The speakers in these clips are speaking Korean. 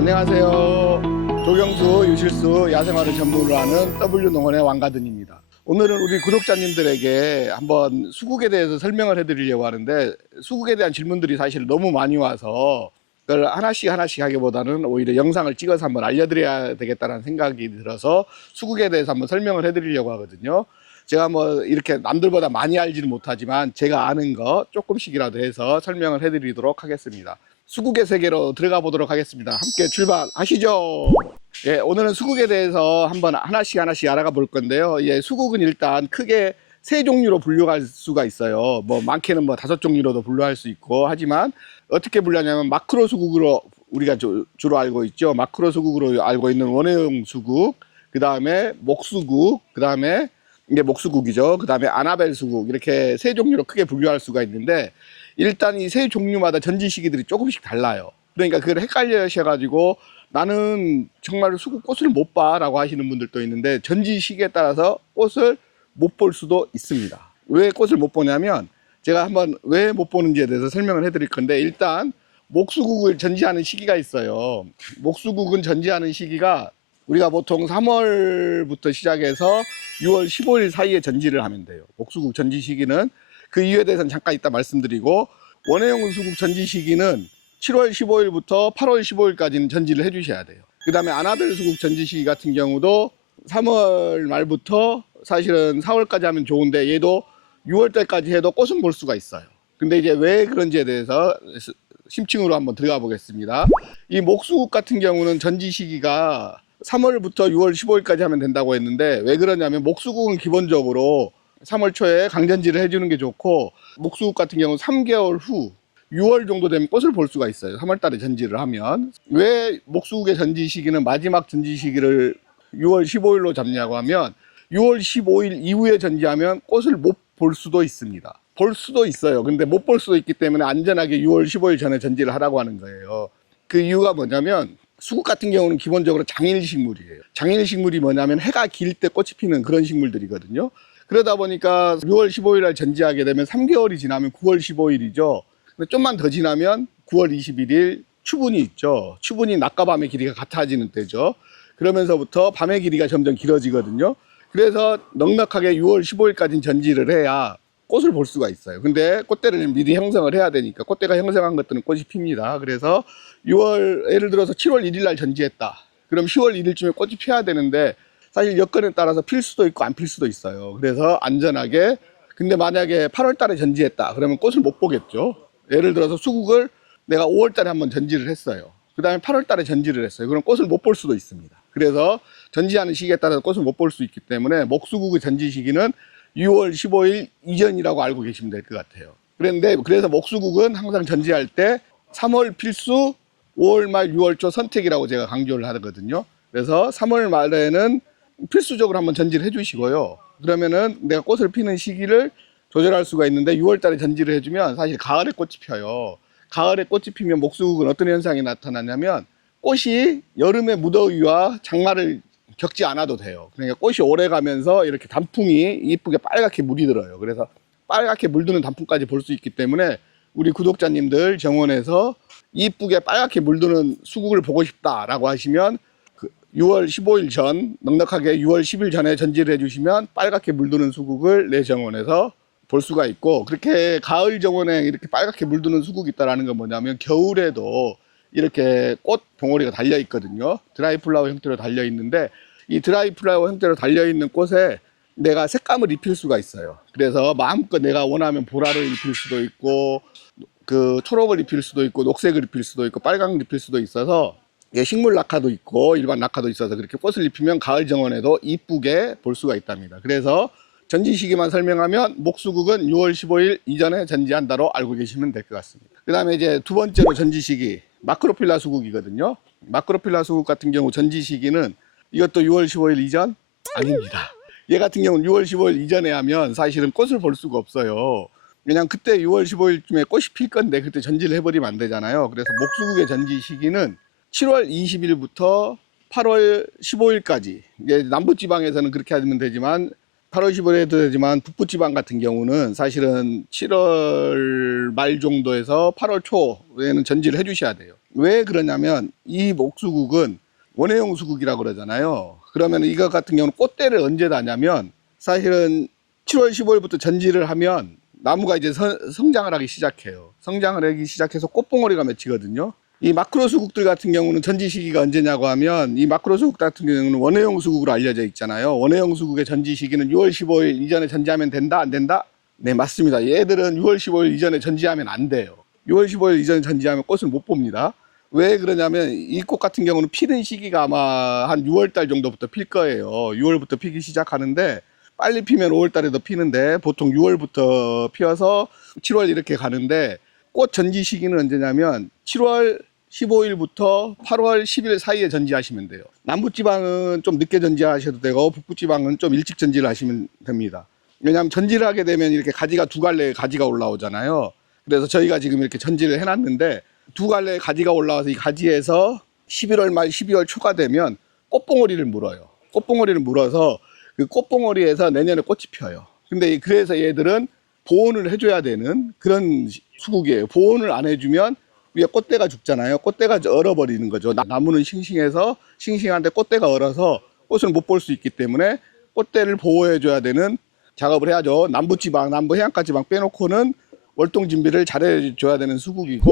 안녕하세요. 조경수, 유실수, 야생화를 전문으로 하는 W농원의 왕가든입니다. 오늘은 우리 구독자님들에게 한번 수국에 대해서 설명을 해드리려고 하는데, 수국에 대한 질문들이 사실 너무 많이 와서 그걸 하나씩 하기보다는 오히려 영상을 찍어서 한번 알려드려야 되겠다는 생각이 들어서 수국에 대해서 한번 설명을 해드리려고 하거든요. 제가 뭐 이렇게 남들보다 많이 알지는 못하지만 제가 아는 거 조금씩이라도 해서 설명을 해드리도록 하겠습니다. 수국의 세계로 들어가 보도록 하겠습니다. 함께 출발하시죠. 예, 오늘은 수국에 대해서 한번 하나씩 알아가 볼 건데요. 예, 수국은 일단 크게 세 종류로 분류할 수가 있어요. 뭐 많게는 뭐 5종류로도 분류할 수 있고, 하지만 어떻게 분류하냐면 마크로 수국으로 우리가 주로 알고 있죠. 마크로 수국으로 알고 있는 원효용 수국, 그 다음에 목수국, 그 다음에 이게 목수국이죠. 그 다음에 아나벨 수국, 이렇게 세 종류로 크게 분류할 수가 있는데, 일단 이 세 종류마다 전지 시기들이 조금씩 달라요. 그러니까 그걸 헷갈려 하셔가지고 나는 정말 수국 꽃을 못 봐 라고 하시는 분들도 있는데, 전지 시기에 따라서 꽃을 못 볼 수도 있습니다. 왜 꽃을 못 보냐면, 제가 한번 왜 못 보는지에 대해서 설명을 해드릴 건데, 일단 목수국을 전지하는 시기가 있어요. 목수국은 전지하는 시기가 우리가 보통 3월부터 시작해서 6월 15일 사이에 전지를 하면 돼요. 목수국 전지 시기는. 그 이유에 대해서는 잠깐 이따 말씀드리고, 원효용 수국 전지 시기는 7월 15일부터 8월 15일까지는 전지를 해주셔야 돼요. 그 다음에 아나벨 수국 전지 시기 같은 경우도 3월 말부터 사실은 4월까지 하면 좋은데, 얘도 6월 달까지 해도 꽃은 볼 수가 있어요. 근데 이제 왜 그런지에 대해서 심층으로 한번 들어가 보겠습니다. 이 목수국 같은 경우는 전지 시기가 3월부터 6월 15일까지 하면 된다고 했는데, 왜 그러냐면 목수국은 기본적으로 3월 초에 강전지를 해주는 게 좋고, 목수국 같은 경우는 3개월 후 6월 정도 되면 꽃을 볼 수가 있어요. 3월 달에 전지를 하면. 왜 목수국의 전지 시기는 마지막 전지 시기를 6월 15일로 잡냐고 하면, 6월 15일 이후에 전지하면 꽃을 못 볼 수도 있습니다. 볼 수도 있어요. 근데 못 볼 수도 있기 때문에 안전하게 6월 15일 전에 전지를 하라고 하는 거예요. 그 이유가 뭐냐면, 수국 같은 경우는 기본적으로 장일식물이에요. 장일식물이 뭐냐면 해가 길 때 꽃이 피는 그런 식물들이거든요. 그러다 보니까 6월 15일 날 전지하게 되면 3개월이 지나면 9월 15일이죠. 근데 좀만 더 지나면 9월 21일 추분이 있죠. 추분이 낮과 밤의 길이가 같아지는 때죠. 그러면서부터 밤의 길이가 점점 길어지거든요. 그래서 넉넉하게 6월 15일까지 전지를 해야 꽃을 볼 수가 있어요. 근데 꽃대를 미리 형성을 해야 되니까, 꽃대가 형성한 것들은 꽃이 핍니다. 그래서 6월, 예를 들어서 7월 1일 날 전지했다. 그럼 10월 1일쯤에 꽃이 피어야 되는데, 사실 여건에 따라서 필 수도 있고 안 필 수도 있어요. 그래서 안전하게. 근데 만약에 8월 달에 전지했다 그러면 꽃을 못 보겠죠. 예를 들어서 수국을 내가 5월 달에 한번 전지를 했어요. 그 다음에 8월 달에 전지를 했어요. 그럼 꽃을 못 볼 수도 있습니다. 그래서 전지하는 시기에 따라서 꽃을 못 볼 수 있기 때문에 목수국의 전지 시기는 6월 15일 이전이라고 알고 계시면 될 것 같아요. 그래서 목수국은 항상 전지할 때 3월 필수, 5월 말 6월 초 선택이라고 제가 강조를 하거든요. 그래서 3월 말에는 필수적으로 한번 전지를 해주시고요. 그러면은 내가 꽃을 피는 시기를 조절할 수가 있는데, 6월 달에 전지를 해주면 사실 가을에 꽃이 펴요. 가을에 꽃이 피면 목수국은 어떤 현상이 나타나냐면, 꽃이 여름의 무더위와 장마를 겪지 않아도 돼요. 그러니까 꽃이 오래 가면서 이렇게 단풍이 이쁘게 빨갛게 물이 들어요. 그래서 빨갛게 물드는 단풍까지 볼 수 있기 때문에, 우리 구독자님들 정원에서 이쁘게 빨갛게 물드는 수국을 보고 싶다라고 하시면 6월 15일 전, 넉넉하게 6월 10일 전에 전지를 해주시면 빨갛게 물드는 수국을 내 정원에서 볼 수가 있고, 그렇게 가을 정원에 이렇게 빨갛게 물드는 수국이 있다는 건 뭐냐면, 겨울에도 이렇게 꽃 봉오리가 달려 있거든요. 드라이 플라워 형태로 달려 있는데, 이 드라이 플라워 형태로 달려 있는 꽃에 내가 색감을 입힐 수가 있어요. 그래서 마음껏 내가 원하면 보라를 입힐 수도 있고, 그 초록을 입힐 수도 있고, 녹색을 입힐 수도 있고, 빨강을 입힐 수도 있어서, 식물 낙하도 있고 일반 낙하도 있어서 그렇게 꽃을 입히면 가을 정원에도 이쁘게 볼 수가 있답니다. 그래서 전지 시기만 설명하면, 목수국은 6월 15일 이전에 전지한다로 알고 계시면 될 것 같습니다. 그 다음에 이제 두 번째로 전지 시기, 마크로필라 수국이거든요. 마크로필라 수국 같은 경우 전지 시기는 이것도 6월 15일 이전? 아닙니다. 얘 같은 경우는 6월 15일 이전에 하면 사실은 꽃을 볼 수가 없어요. 그냥 그때 6월 15일쯤에 꽃이 필 건데 그때 전지를 해버리면 안 되잖아요. 그래서 목수국의 전지 시기는 7월 20일부터 8월 15일까지. 이제 남부지방에서는 그렇게 하면 되지만, 8월 15일에 해도 되지만, 북부지방 같은 경우는 사실은 7월 말 정도에서 8월 초에는 전지를 해주셔야 돼요. 왜 그러냐면 이 목수국은 원예용 수국이라고 그러잖아요. 그러면 이거 같은 경우는 꽃대를 언제 다냐면 사실은 7월 15일부터 전지를 하면 나무가 이제 성장을 하기 시작해요. 성장을 하기 시작해서 꽃봉오리가 맺히거든요. 이 마크로 수국들 같은 경우는 전지 시기가 언제냐고 하면 이 마크로 수국 같은 경우는 원예용 수국으로 알려져 있잖아요. 원예용 수국의 전지 시기는 6월 15일 이전에 전지하면 된다 안 된다? 네, 맞습니다. 얘들은 6월 15일 이전에 전지하면 안 돼요. 6월 15일 이전에 전지하면 꽃을 못 봅니다. 왜 그러냐면 이 꽃 같은 경우는 피는 시기가 아마 한 6월 달 정도부터 필 거예요. 6월부터 피기 시작하는데 빨리 피면 5월 달에도 피는데 보통 6월부터 피어서 7월 이렇게 가는데 꽃 전지 시기는 언제냐면 7월 15일부터 8월 10일 사이에 전지하시면 돼요. 남부지방은 좀 늦게 전지하셔도 되고 북부지방은 좀 일찍 전지를 하시면 됩니다. 왜냐하면 전지를 하게 되면 이렇게 가지가 두 갈래의 가지가 올라오잖아요. 그래서 저희가 지금 이렇게 전지를 해놨는데 두 갈래의 가지가 올라와서 이 가지에서 11월 말 12월 초가 되면 꽃봉오리를 물어요. 꽃봉오리를 물어서 그 꽃봉오리에서 내년에 꽃이 펴요. 근데 그래서 얘들은 보온을 해줘야 되는 그런 수국이에요. 보온을 안 해주면 위에 꽃대가 죽잖아요. 꽃대가 얼어버리는 거죠. 나무는 싱싱해서 싱싱한데 꽃대가 얼어서 꽃을 못 볼 수 있기 때문에 꽃대를 보호해줘야 되는 작업을 해야죠. 남부지방, 남부 해안가 지방 빼놓고는 월동 준비를 잘해줘야 되는 수국이고,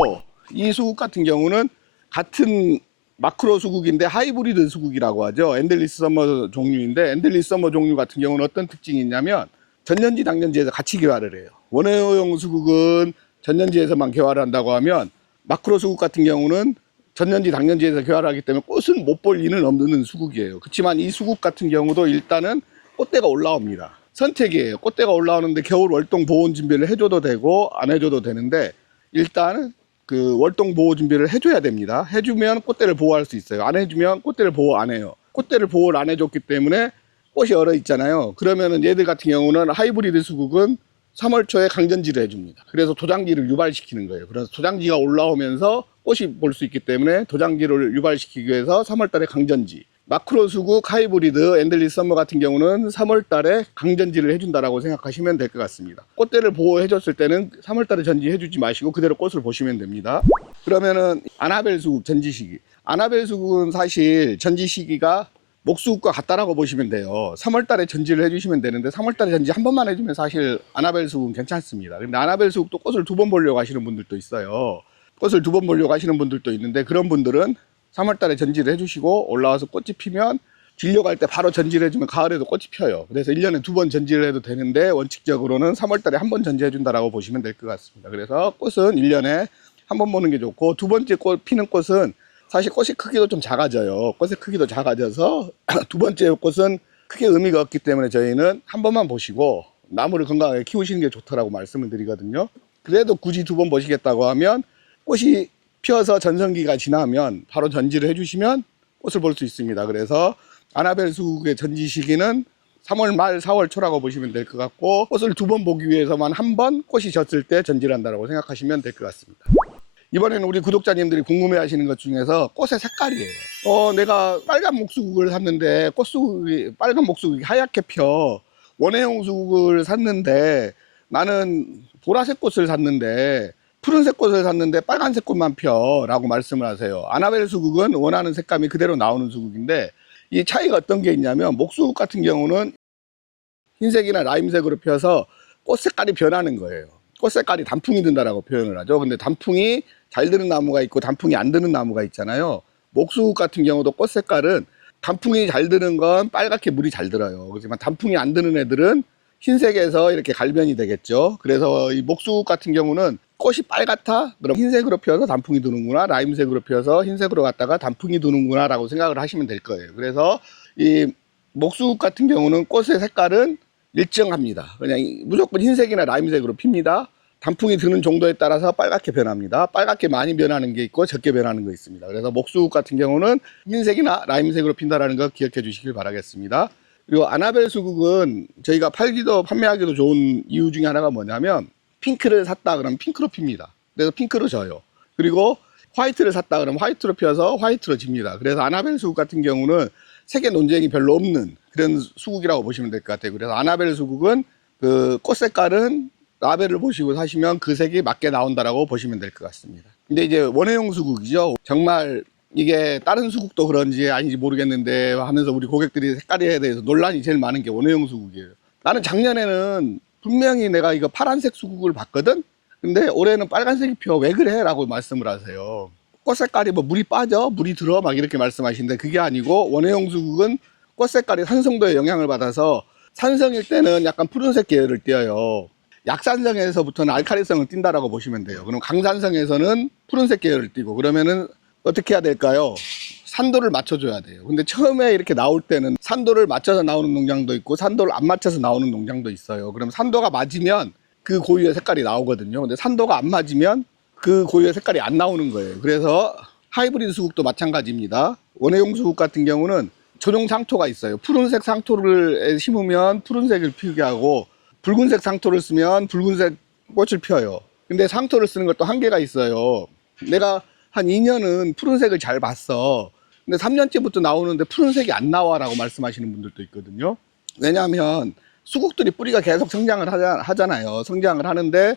이 수국 같은 경우는 같은 마크로 수국인데 하이브리드 수국이라고 하죠. 엔델리스 서머 종류인데 엔델리스 서머 종류 같은 경우는 어떤 특징이 있냐면 전년지 당년지에서 같이 개화를 해요. 원예용 수국은 전년지에서만 개화를 한다고 하면 마크로 수국 같은 경우는 전년지 당년지에서 개화를 하기 때문에 꽃은 못 볼 리는 없는 수국이에요. 그렇지만 이 수국 같은 경우도 일단은 꽃대가 올라옵니다. 선택이에요. 꽃대가 올라오는데 겨울 월동 보온 준비를 해줘도 되고 안 해줘도 되는데 일단 그 월동 보호 준비를 해줘야 됩니다. 해주면 꽃대를 보호할 수 있어요. 안 해주면 꽃대를 보호 안 해요. 꽃대를 보호를 안 해줬기 때문에 꽃이 얼어 있잖아요. 그러면은 얘들 같은 경우는 하이브리드 수국은 3월 초에 강전지를 해줍니다. 그래서 도장지를 유발시키는 거예요. 그래서 도장지가 올라오면서 꽃이 볼 수 있기 때문에 도장지를 유발시키기 위해서 3월 달에 강전지. 마크로 수국, 하이브리드, 엔델리스 서머 같은 경우는 3월 달에 강전지를 해준다라고 생각하시면 될 것 같습니다. 꽃대를 보호해줬을 때는 3월 달에 전지해주지 마시고 그대로 꽃을 보시면 됩니다. 그러면은 아나벨 수국 전지 시기. 아나벨 수국은 사실 전지 시기가 목수국과 같다라고 보시면 돼요. 3월 달에 전지를 해주시면 되는데 3월 달에 전지 한 번만 해주면 사실 아나벨 수국은 괜찮습니다. 근데 아나벨 수국도 꽃을 두 번 보려고 하시는 분들도 있어요. 꽃을 두 번 보려고 하시는 분들도 있는데 그런 분들은 3월 달에 전지를 해주시고 올라와서 꽃이 피면 진료갈 때 바로 전지를 해주면 가을에도 꽃이 펴요. 그래서 1년에 두 번 전지를 해도 되는데 원칙적으로는 3월 달에 한 번 전지해준다라고 보시면 될 것 같습니다. 그래서 꽃은 1년에 한 번 보는 게 좋고 두 번째 꽃 피는 꽃은 사실 꽃의 크기도 좀 작아져요. 꽃의 크기도 작아져서 두 번째 꽃은 크게 의미가 없기 때문에 저희는 한 번만 보시고 나무를 건강하게 키우시는 게 좋다라고 말씀을 드리거든요. 그래도 굳이 두 번 보시겠다고 하면 꽃이 피어서 전성기가 지나면 바로 전지를 해주시면 꽃을 볼 수 있습니다. 그래서 아나벨 수국의 전지 시기는 3월 말 4월 초라고 보시면 될 것 같고 꽃을 두 번 보기 위해서만 한 번 꽃이 졌을 때 전지를 한다고 생각하시면 될 것 같습니다. 이번에는 우리 구독자님들이 궁금해 하시는 것 중에서 꽃의 색깔이에요. 내가 빨간 목수국을 샀는데 꽃수국이 빨간 목수국이 하얗게 펴. 원예용 수국을 샀는데 나는 보라색 꽃을 샀는데 푸른색 꽃을 샀는데 빨간색 꽃만 펴 라고 말씀을 하세요. 아나벨 수국은 원하는 색감이 그대로 나오는 수국인데 이 차이가 어떤 게 있냐면 목수국 같은 경우는 흰색이나 라임색으로 펴서 꽃 색깔이 변하는 거예요. 꽃 색깔이 단풍이 든다라고 표현을 하죠. 근데 단풍이 잘 드는 나무가 있고 단풍이 안 드는 나무가 있잖아요. 목수국 같은 경우도 꽃 색깔은 단풍이 잘 드는 건 빨갛게 물이 잘 들어요. 그렇지만 단풍이 안 드는 애들은 흰색에서 이렇게 갈변이 되겠죠. 그래서 이 목수국 같은 경우는 꽃이 빨갛다? 그럼 흰색으로 피어서 단풍이 드는구나. 라임색으로 피어서 흰색으로 갔다가 단풍이 드는구나 라고 생각을 하시면 될 거예요. 그래서 이 목수국 같은 경우는 꽃의 색깔은 일정합니다. 그냥 무조건 흰색이나 라임색으로 핍니다. 단풍이 드는 정도에 따라서 빨갛게 변합니다. 빨갛게 많이 변하는 게 있고 적게 변하는 거 있습니다. 그래서 목수국 같은 경우는 흰색이나 라임색으로 핀다라는 거 기억해 주시길 바라겠습니다. 그리고 아나벨 수국은 저희가 팔기도 판매하기도 좋은 이유 중에 하나가 뭐냐면 핑크를 샀다 그러면 핑크로 핍니다. 그래서 핑크로 져요. 그리고 화이트를 샀다 그러면 화이트로 피어서 화이트로 집니다. 그래서 아나벨 수국 같은 경우는 색의 논쟁이 별로 없는 그런 수국이라고 보시면 될 것 같아요. 그래서 아나벨 수국은 그 꽃 색깔은 라벨을 보시고 사시면 그 색이 맞게 나온다라고 보시면 될 것 같습니다. 근데 이제 원예용 수국이죠. 정말 이게 다른 수국도 그런지 아닌지 모르겠는데 하면서 우리 고객들이 색깔에 대해서 논란이 제일 많은 게 원예용 수국이에요. 나는 작년에는 분명히 내가 이거 파란색 수국을 봤거든? 근데 올해는 빨간색이 피어. 왜 그래? 라고 말씀을 하세요. 꽃 색깔이 뭐 물이 빠져? 물이 들어? 막 이렇게 말씀하시는데 그게 아니고 원예용 수국은 꽃 색깔이 산성도에 영향을 받아서 산성일 때는 약간 푸른색 계열을 띄어요. 약산성에서부터는 알칼리성을 띈다라고 보시면 돼요. 그럼 강산성에서는 푸른색 계열을 띄고 그러면은 어떻게 해야 될까요? 산도를 맞춰줘야 돼요. 근데 처음에 이렇게 나올 때는 산도를 맞춰서 나오는 농장도 있고 산도를 안 맞춰서 나오는 농장도 있어요. 그럼 산도가 맞으면 그 고유의 색깔이 나오거든요. 근데 산도가 안 맞으면 그 고유의 색깔이 안 나오는 거예요. 그래서 하이브리드 수국도 마찬가지입니다. 원예용 수국 같은 경우는 전용 상토가 있어요. 푸른색 상토를 심으면 푸른색을 피우게 하고 붉은색 상토를 쓰면 붉은색 꽃을 피워요. 근데 상토를 쓰는 것도 한계가 있어요. 내가 한 2년은 푸른색을 잘 봤어. 근데 3년째부터 나오는데 푸른색이 안 나와 라고 말씀하시는 분들도 있거든요. 왜냐하면 수국들이 뿌리가 계속 성장을 하잖아요. 성장을 하는데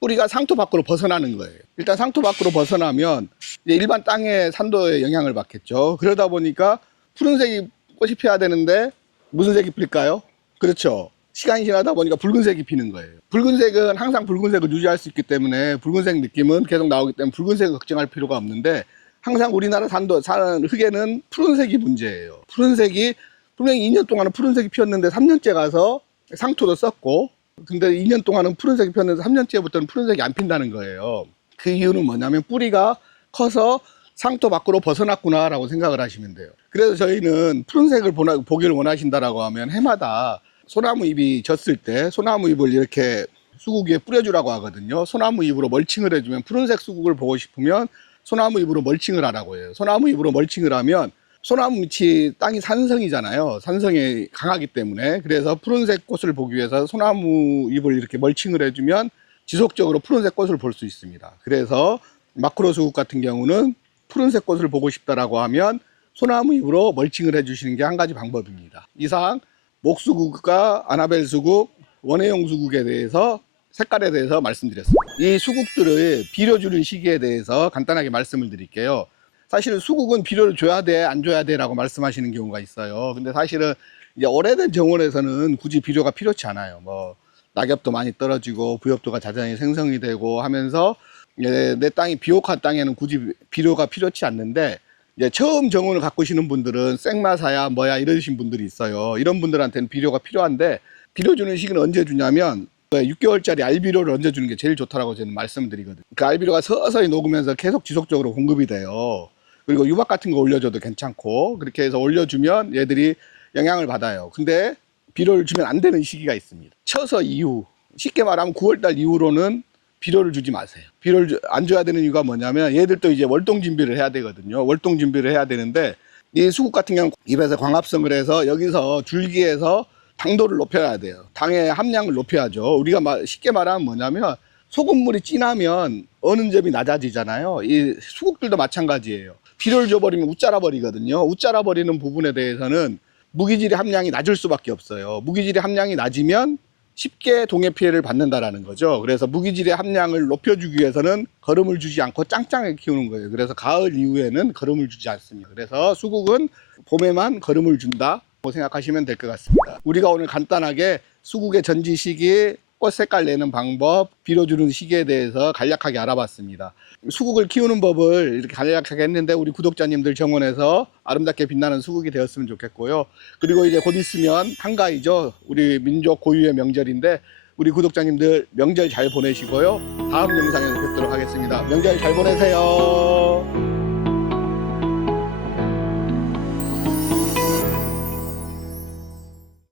뿌리가 상토 밖으로 벗어나는 거예요. 일단 상토 밖으로 벗어나면 이제 일반 땅의 산도에 영향을 받겠죠. 그러다 보니까 푸른색이 꽃이 피어야 되는데 무슨 색이 필까요? 그렇죠. 시간이 지나다 보니까 붉은색이 피는 거예요. 붉은색은 항상 붉은색을 유지할 수 있기 때문에 붉은색 느낌은 계속 나오기 때문에 붉은색을 걱정할 필요가 없는데 항상 우리나라 산도 사는 흙에는 푸른색이 문제예요. 푸른색이 분명히 2년 동안은 푸른색이 피었는데 3년째 가서 상토도 썼고 근데 2년 동안은 푸른색이 피었는데 3년째부터는 푸른색이 안 핀다는 거예요. 그 이유는 뭐냐면 뿌리가 커서 상토 밖으로 벗어났구나 라고 생각을 하시면 돼요. 그래서 저희는 푸른색을 보기를 원하신다라고 하면 해마다 소나무 잎이 졌을 때 소나무 잎을 이렇게 수국 위에 뿌려주라고 하거든요. 소나무 잎으로 멀칭을 해주면 푸른색 수국을 보고 싶으면 소나무 잎으로 멀칭을 하라고 해요. 소나무 잎으로 멀칭을 하면 소나무 밑이 땅이 산성이잖아요. 산성이 강하기 때문에 그래서 푸른색 꽃을 보기 위해서 소나무 잎을 이렇게 멀칭을 해주면 지속적으로 푸른색 꽃을 볼 수 있습니다. 그래서 마크로 수국 같은 경우는 푸른색 꽃을 보고 싶다라고 하면 소나무 잎으로 멀칭을 해주시는 게 한 가지 방법입니다. 이상 목수국과 아나벨 수국, 원예용 수국에 대해서 색깔에 대해서 말씀드렸습니다. 이 수국들을 비료 주는 시기에 대해서 간단하게 말씀을 드릴게요. 사실 수국은 비료를 줘야 돼, 안 줘야 돼 라고 말씀하시는 경우가 있어요. 근데 사실은 이제 오래된 정원에서는 굳이 비료가 필요치 않아요. 뭐 낙엽도 많이 떨어지고 부엽도가 자연히 생성이 되고 하면서 내 땅이 비옥한 땅에는 굳이 비료가 필요치 않는데 이제 처음 정원을 가꾸시는 분들은 생마사야 뭐야 이러신 분들이 있어요. 이런 분들한테는 비료가 필요한데 비료 주는 시기는 언제 주냐면 6개월짜리 알비료를 얹어주는 게 제일 좋다라고 저는 말씀드리거든요. 그 알비료가 서서히 녹으면서 계속 지속적으로 공급이 돼요. 그리고 유박 같은 거 올려줘도 괜찮고 그렇게 해서 올려주면 얘들이 영향을 받아요. 근데 비료를 주면 안 되는 시기가 있습니다. 처서 이후, 쉽게 말하면 9월달 이후로는 비료를 주지 마세요. 비료를 안 줘야 되는 이유가 뭐냐면 얘들도 이제 월동 준비를 해야 되거든요. 월동 준비를 해야 되는데 이 수국 같은 경우는 잎에서 광합성을 해서 여기서 줄기에서 당도를 높여야 돼요. 당의 함량을 높여야죠. 우리가 쉽게 말하면 뭐냐면 소금물이 진하면 어는 점이 낮아지잖아요. 이 수국들도 마찬가지예요. 비료를 줘버리면 웃자라 버리거든요. 웃자라 버리는 부분에 대해서는 무기질의 함량이 낮을 수밖에 없어요. 무기질의 함량이 낮으면 쉽게 동해 피해를 받는다라는 거죠. 그래서 무기질의 함량을 높여주기 위해서는 거름을 주지 않고 짱짱하게 키우는 거예요. 그래서 가을 이후에는 거름을 주지 않습니다. 그래서 수국은 봄에만 거름을 준다 고 생각하시면 될 것 같습니다. 우리가 오늘 간단하게 수국의 전지 시기, 꽃 색깔 내는 방법, 비료 주는 시기에 대해서 간략하게 알아봤습니다. 수국을 키우는 법을 이렇게 간략하게 했는데 우리 구독자님들 정원에서 아름답게 빛나는 수국이 되었으면 좋겠고요. 그리고 이제 곧 있으면 한가위죠. 우리 민족 고유의 명절인데 우리 구독자님들 명절 잘 보내시고요. 다음 영상에서 뵙도록 하겠습니다. 명절 잘 보내세요.